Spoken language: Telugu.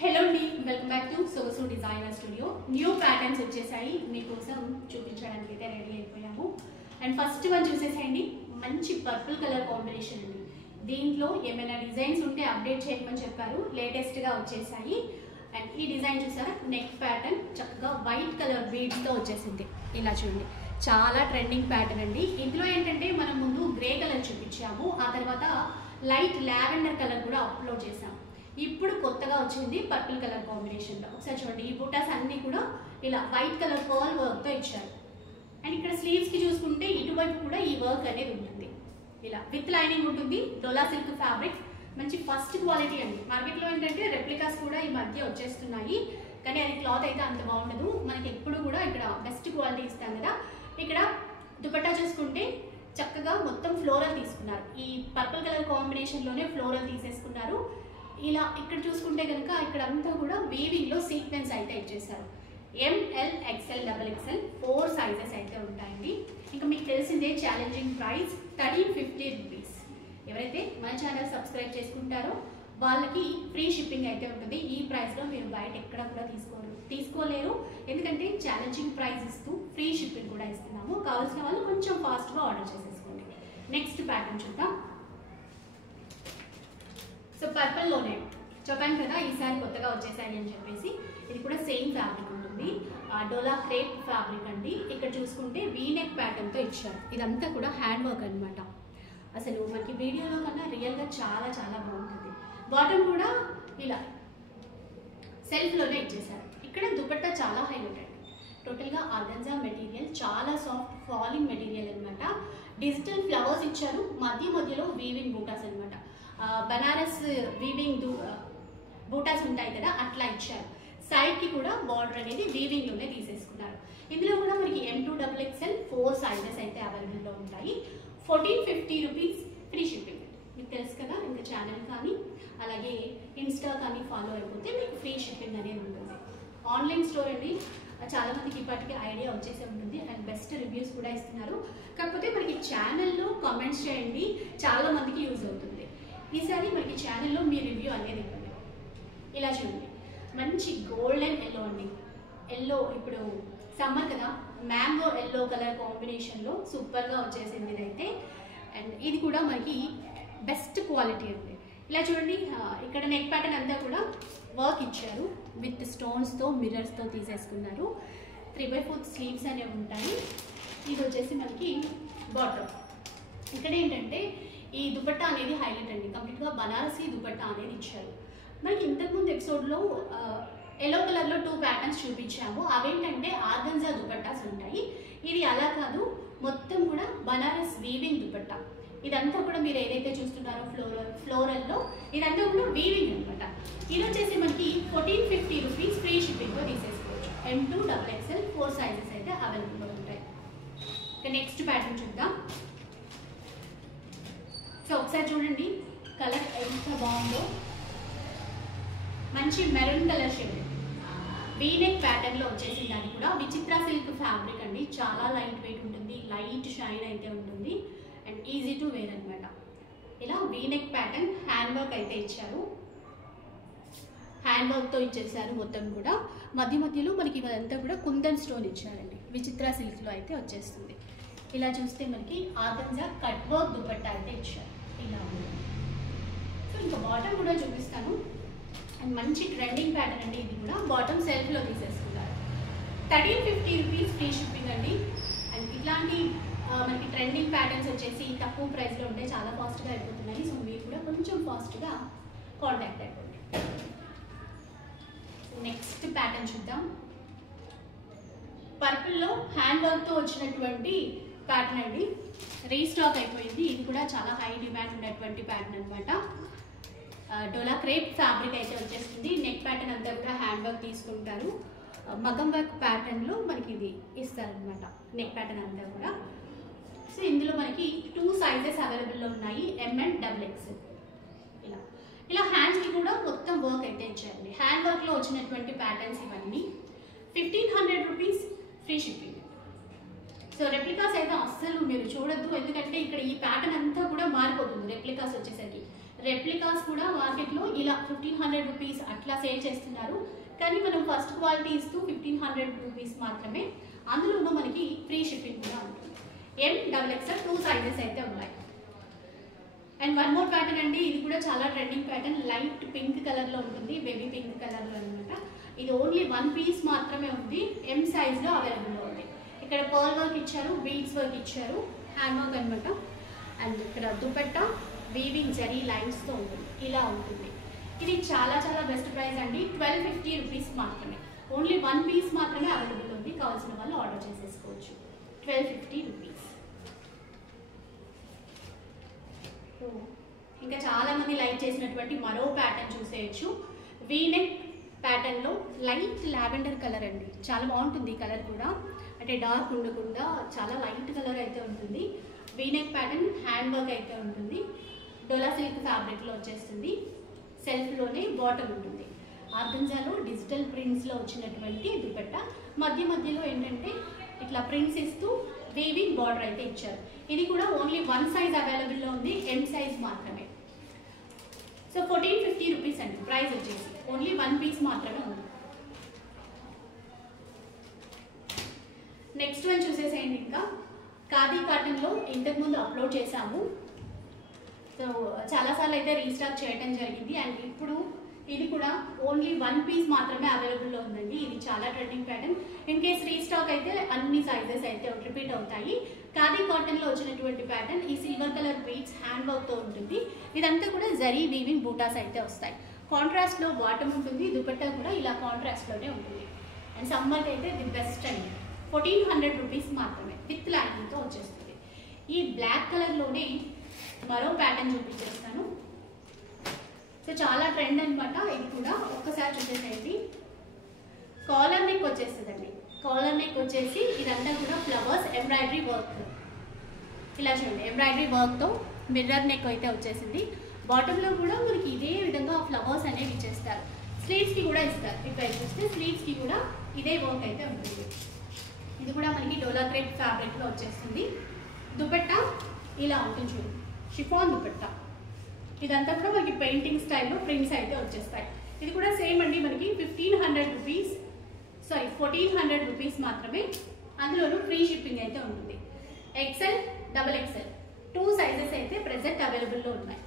హలో అండి, వెల్కమ్ బ్యాక్ టు సోసు డిజైనర్ స్టూడియో. న్యూ ప్యాటర్న్స్ వచ్చేసాయి, మీకోసం చూపించడానికి అయితే రెడీ అయిపోయాము. అండ్ ఫస్ట్ వన్ చూసేసేయండి, మంచి పర్పుల్ కలర్ కాంబినేషన్ అండి. దీంట్లో ఏమైనా డిజైన్స్ ఉంటే అప్డేట్ చేయమని చెప్పారు, లేటెస్ట్గా వచ్చేసాయి. అండ్ ఈ డిజైన్ చూసారా, నెక్ ప్యాటర్న్ చక్కగా వైట్ కలర్ బీడ్స్తో వచ్చేసింది. ఇలా చూడండి, చాలా ట్రెండింగ్ ప్యాటర్న్ అండి. ఇందులో ఏంటంటే మనం ముందు గ్రే కలర్ చూపించాము, ఆ తర్వాత లైట్ లావెండర్ కలర్ కూడా అప్లోడ్ చేసాము. ఇప్పుడు కొత్తగా వచ్చింది పర్పుల్ కలర్ కాంబినేషన్లో. ఒకసారి చూడండి, ఈ బుటాస్ అన్నీ కూడా ఇలా వైట్ కలర్ పర్ల్ వర్క్తో ఇచ్చారు. అండ్ ఇక్కడ స్లీవ్స్కి చూసుకుంటే ఇటువైపు కూడా ఈ వర్క్ అనేది ఉంటుంది. ఇలా విత్ లైనింగ్ ఉంటుంది, డోలా సిల్క్ ఫ్యాబ్రిక్, మంచి ఫస్ట్ క్వాలిటీ అండి. మార్కెట్లో ఏంటంటే రెప్లికాస్ కూడా ఈ మధ్య వచ్చేస్తున్నాయి, కానీ అది క్లాత్ అయితే అంత బాగుండదు. మనకి ఎప్పుడు కూడా ఇక్కడ బెస్ట్ క్వాలిటీ ఇస్తాం కదా. ఇక్కడ దుపట్టా చూసుకుంటే చక్కగా మొత్తం ఫ్లోరల్ తీసుకున్నారు. ఈ పర్పుల్ కలర్ కాంబినేషన్లోనే ఫ్లోరల్ తీసేసుకున్నారు. ఇలా ఇక్కడ చూసుకుంటే కనుక ఇక్కడ అంతా కూడా వీవింగ్లో సీక్వెన్స్ అయితే ఇచ్చేసారు. ML, XL, double XL 4 sizes అయితే ఉంటాయండి. ఇంకా మీకు తెలిసిందే, ఛాలెంజింగ్ ప్రైస్ 1350 రూపీస్. ఎవరైతే మన ఛానల్ సబ్స్క్రైబ్ చేసుకుంటారో వాళ్ళకి ఫ్రీ షిప్పింగ్ అయితే ఉంటుంది. ఈ ప్రైస్లో మీరు బయట ఎక్కడ కూడా తీసుకోలేరు, ఎందుకంటే ఛాలెంజింగ్ ప్రైస్ ఇస్తూ ఫ్రీ షిప్పింగ్ కూడా ఇస్తున్నాము. కావాల్సిన వాళ్ళు కొంచెం ఫాస్ట్గా ఆర్డర్ చేసేసుకోండి. నెక్స్ట్ ప్యాటర్న్ చూద్దాం. సో పర్పుల్లోనే చెప్పాను కదా, ఈసారి కొత్తగా వచ్చేసాయి అని చెప్పేసి. ఇది కూడా సేమ్ ఫ్యాబ్రిక్ ఉంటుంది, డోలా క్రేప్ ఫ్యాబ్రిక్ అండి. ఇక్కడ చూసుకుంటే వీనెక్ ప్యాటర్న్తో ఇచ్చారు. ఇదంతా కూడా హ్యాండ్ వర్క్ అనమాట. అసలు మనకి వీడియోలో కన్నా రియల్గా చాలా చాలా బాగుంటుంది. బాటమ్ కూడా ఇలా సెల్ఫ్లోనే ఇచ్చేసారు. ఇక్కడ దుపట్టా చాలా హైలైట్ అండి. టోటల్గా ఆర్గన్జా మెటీరియల్, చాలా సాఫ్ట్ ఫాలింగ్ మెటీరియల్ అనమాట. డిజిటల్ ఫ్లవర్స్ ఇచ్చారు, మధ్య మధ్యలో వీవింగ్ బూటాస్ అనమాట. బనారస్ వీవింగ్ బూటాస్ ఉంటాయి కదా, అట్లా ఇచ్చారు. సైడ్కి కూడా బార్డర్ అనేది వీవింగ్లోనే తీసేసుకున్నారు. ఇందులో కూడా మనకి M2 XXL 4 సైజెస్ అయితే అవైలబుల్లో ఉంటాయి. 1450 రూపీస్ ఫ్రీ షిప్పింగ్. మీకు తెలుసు కదా, ఇంకా ఛానల్ కానీ అలాగే ఇన్స్టా కానీ ఫాలో అయిపోతే మీకు ఫ్రీ షిప్పింగ్ అనేది ఉంటుంది. ఆన్లైన్ స్టోర్ అండి, చాలామందికి ఇప్పటికీ ఐడియా వచ్చేసే ఉంటుంది. అండ్ బెస్ట్ రివ్యూస్ కూడా ఇస్తున్నారు. కాకపోతే మనకి ఛానల్లో కామెంట్స్ చేయండి, చాలా మందికి యూజ్ అవుతుంది. ఈసారి మనకి ఛానల్లో మీ రివ్యూ అనేది ఇవ్వండి. ఇలా చూడండి, మంచి గోల్డెన్ ఎల్లో అండి. ఎల్లో ఇప్పుడు సమ్మర్ కదా, మ్యాంగో ఎల్లో కలర్ కాంబినేషన్లో సూపర్గా వచ్చేసింది ఇదైతే. అండ్ ఇది కూడా మనకి బెస్ట్ క్వాలిటీ అండి. ఇలా చూడండి, ఇక్కడ నెక్ ప్యాటర్న్ అంతా కూడా వర్క్ ఇచ్చారు, విత్ స్టోన్స్తో మిర్రర్స్తో తీసేసుకున్నారు. 3/4 స్లీవ్స్ అనేవి ఉంటాయి. ఇది వచ్చేసి మనకి బాటమ్. ఇక్కడ ఏంటంటే ఈ దుపట్టా అనేది హైలైట్ అండి. కంప్లీట్గా బనారసీ దుపట్టా అనేది ఇచ్చారు. మనకి ఇంతకుముందు ఎపిసోడ్లో ఎల్లో కలర్లో 2 ప్యాటర్న్స్ చూపించాము. అవేంటంటే ఆర్గన్జా దుపట్టాస్ ఉంటాయి. ఇది అలా కాదు, మొత్తం కూడా బనారస్ వీవింగ్ దుపట్టా. ఇదంతా కూడా మీరు ఏదైతే చూస్తున్నారో ఫ్లోరల్లో, ఇదంతా కూడా వీవింగ్ అనమాట. ఇది వచ్చేసి మనకి 1450 రూపీస్ ఫ్రీ షిప్పింగ్లో తీసేసుకోవచ్చు. M2 XXL 4 సైజెస్ అయితే అవైలబుల్లో ఉంటాయి. ఇక నెక్స్ట్ ప్యాటర్న్ చూద్దాం. సో ఒకసారి చూడండి, కలర్ ఎంత బాగుందో. మంచి మెరూన్ కలర్ షేడ్, వీనెక్ ప్యాటర్న్లో వచ్చేసింది. అది కూడా విచిత్ర సిల్క్ ఫ్యాబ్రిక్ అండి. చాలా లైట్ వెయిట్ ఉంటుంది, లైట్ షైన్ అయితే ఉంటుంది, అండ్ ఈజీ టు వేర్ అనమాట. ఇలా వీనెక్ ప్యాటర్న్ హ్యాండ్ వర్క్ అయితే ఇచ్చారు, హ్యాండ్ వర్క్తో ఇచ్చేసారు మొత్తం కూడా. మధ్య మధ్యలో మనకి ఇదంతా కూడా కుందన్ స్టోన్ ఇచ్చారండి. విచిత్ర సిల్క్లో అయితే వచ్చేస్తుంది. ఇలా చూస్తే మనకి ఆర్గన్జా కట్ వర్క్ దుపట్టా అయితే ఇచ్చారు. ఇలా ఉంటుంది. సో ఇంకా బాటమ్ కూడా చూపిస్తాను. అండ్ మంచి ట్రెండింగ్ ప్యాటర్న్ అండి. ఇది కూడా బాటమ్ సెల్ఫ్లో తీసేసుకున్నారు. 1350 రూపీస్ ఫ్రీ షిప్పింగ్ అండి. అండ్ ఇట్లాంటి మనకి ట్రెండింగ్ ప్యాటర్న్స్ వచ్చేసి తక్కువ ప్రైస్లో ఉంటే చాలా ఫాస్ట్గా అయిపోతున్నాయి. సో మీరు కూడా కొంచెం ఫాస్ట్గా కాంటాక్ట్ అయిపోండి. నెక్స్ట్ ప్యాటర్న్ చూద్దాం. పర్పుల్లో హ్యాండ్ వర్క్తో వచ్చినటువంటి ప్యాటర్న్ అండి. రీస్టాక్ అయిపోయింది. ఇది కూడా చాలా హై డిమాండ్ ఉన్నటువంటి ప్యాటర్న్ అనమాట. డోలా క్రేప్ ఫ్యాబ్రిక్ అయితే వచ్చేస్తుంది. నెక్ ప్యాటర్న్ అంతా కూడా హ్యాండ్ వర్క్ తీసుకుంటారు. మగం వర్క్ ప్యాటర్న్లో మనకి ఇది ఇస్తారనమాట, నెక్ ప్యాటర్న్ అంతా కూడా. సో ఇందులో మనకి 2 సైజెస్ అవైలబుల్లో ఉన్నాయి, M and XXL. ఇలా ఇలా హ్యాండ్స్కి కూడా మొత్తం వర్క్ అయితే ఇచ్చారండి. హ్యాండ్ వర్క్లో వచ్చినటువంటి ప్యాటర్న్స్ ఇవన్నీ. 1500 rupees free shipping. So replicas అయితే అస్సలు మీరు చూడొద్దు, ఎందుకంటే ఇక్కడ ఈ ప్యాటర్న్ అంతా కూడా మారిపోతుంది రెప్లికాస్ వచ్చేసరికి. రెప్లికాస్ కూడా మార్కెట్లో ఇలా 1500 రూపీస్ అట్లా సేల్ చేస్తున్నారు. కానీ మనం ఫస్ట్ క్వాలిటీ ఇస్తూ 1500 రూపీస్ మాత్రమే. అందులోనూ మనకి ఫ్రీ షిప్పింగ్ కూడా ఉంటుంది. MXXL 2 సైజెస్ అయితే ఉన్నాయి. అండ్ వన్ మోర్ ప్యాటర్న్ అండి, ఇది కూడా చాలా ట్రెండింగ్ ప్యాటర్న్. లైట్ పింక్ కలర్లో ఉంటుంది, బేబీ పింక్ కలర్లో అనమాట. ఇది ఓన్లీ 1 పీస్ మాత్రమే ఉంది. M సైజ్లో అవైలబుల్లో ఉంది. ఇక్కడ పర్ల్ వర్క్ ఇచ్చారు, బీడ్స్ వర్క్ ఇచ్చారు, హ్యాండ్ వర్క్ అనమాట. అండ్ ఇక్కడ దుపట్టా వీవింగ్ జరీ లైన్స్తో ఉంటుంది, ఇలా ఉంటుంది. ఇది చాలా చాలా బెస్ట్ ప్రైస్ అండి. 1250 రూపీస్ మాత్రమే. ఓన్లీ 1 పీస్ మాత్రమే అవైలబుల్ ఉంది. కావాల్సిన వాళ్ళు ఆర్డర్ చేసేసుకోవచ్చు. 1250 రూపీస్. ఇంకా చాలా మంది లైక్ చేసినటువంటి మరో ప్యాటర్న్ చూసేయచ్చు. వీనెక్ ప్యాటర్న్లో లైట్ లావెండర్ కలర్ అండి. చాలా బాగుంటుంది ఈ కలర్ కూడా. అంటే డార్క్ ఉండకుండా చాలా లైట్ కలర్ అయితే ఉంటుంది. వీనెక్ ప్యాటర్న్, హ్యాండ్ వర్క్ అయితే ఉంటుంది. డోలా సిల్క్ ఫ్యాబ్రిక్లో వచ్చేస్తుంది. సెల్ఫ్లోనే బాటమ్ ఉంటుంది. ఆర్గంజాలో డిజిటల్ ప్రింట్స్లో వచ్చినటువంటి దుపట్టా. మధ్య మధ్యలో ఏంటంటే ఇట్లా ప్రింట్స్ ఇస్తూ వీవింగ్ బార్డర్ అయితే ఇచ్చారు. ఇది కూడా ఓన్లీ 1 సైజ్ అవైలబుల్లో ఉంది. M సైజ్ మాత్రమే. సో 1450 రూపీస్ అండి ప్రైస్ వచ్చేసి. ఓన్లీ 1 పీస్ మాత్రమే ఉంది. నెక్స్ట్ వన్ చూసేసేయండి. ఇంకా ఖాదీ కాటన్లో ఇంతకుముందు అప్లోడ్ చేశాము. సో చాలాసార్లు అయితే రీస్టాక్ చేయడం జరిగింది. అండ్ ఇప్పుడు ఇది కూడా ఓన్లీ 1 పీస్ మాత్రమే అవైలబుల్లో ఉందండి. ఇది చాలా trending pattern. In case restock అయితే అన్ని సైజెస్ అయితే రిపీట్ అవుతాయి. ఖాదీ కాటన్లో వచ్చినటువంటి ప్యాటర్న్ ఈ సిల్వర్ కలర్ బీడ్స్ హ్యాండ్ వర్క్తో ఉంటుంది. ఇదంతా కూడా జరీ వీవింగ్ బూటాస్ అయితే వస్తాయి. కాంట్రాస్ట్లో బాటమ్ ఉంటుంది. దుపట్టా కూడా ఇలా కాంట్రాస్ట్లోనే ఉంటుంది. అండ్ సమ్మర్కి అయితే ది బెస్ట్ అండి. 1400 రూపీస్ మాత్రమే విత్ లైనింగ్తో వచ్చేస్తుంది. ఈ బ్లాక్ కలర్లోనే మరో ప్యాటర్న్ చూపించేస్తాను. సో చాలా ట్రెండ్ అనమాట. ఇది కూడా ఒక్కసారి చూసేసేయండి. కాలర్ నెక్ వచ్చేస్తుందండి. కాలర్ నెక్ వచ్చేసి ఇదంతా కూడా ఫ్లవర్స్ ఎంబ్రాయిడరీ వర్క్. ఇలా చూడండి, ఎంబ్రాయిడరీ వర్క్తో మిర్రర్ నెక్ అయితే వచ్చేసింది. బాటంలో కూడా మనకి ఇదే విధంగా ఫ్లవర్స్ అనేవి ఇచ్చేస్తారు. స్లీవ్స్కి కూడా ఇస్తారు. ఇక్కడ చూస్తే స్లీవ్స్కి కూడా ఇదే వర్క్ అయితే ఉంటుంది. ఇది కూడా మనకి డోలా క్రేప్ ఫ్యాబ్రిక్లో వచ్చేస్తుంది. దుపట్టా ఇలా ఉంటుంది చూడండి, షిఫాన్ దుపట్టా. ఇదంతా కూడా మనకి పెయింటింగ్ స్టైల్లో ప్రింట్స్ అయితే వచ్చేస్తాయి. ఇది కూడా సేమ్ అండి, మనకి 1400 రూపీస్ మాత్రమే. అందులోనూ ఫ్రీ షిప్పింగ్ అయితే ఉంటుంది. XL, XXL 2 సైజెస్ అయితే ప్రెజెంట్ అవైలబుల్లో ఉన్నాయి.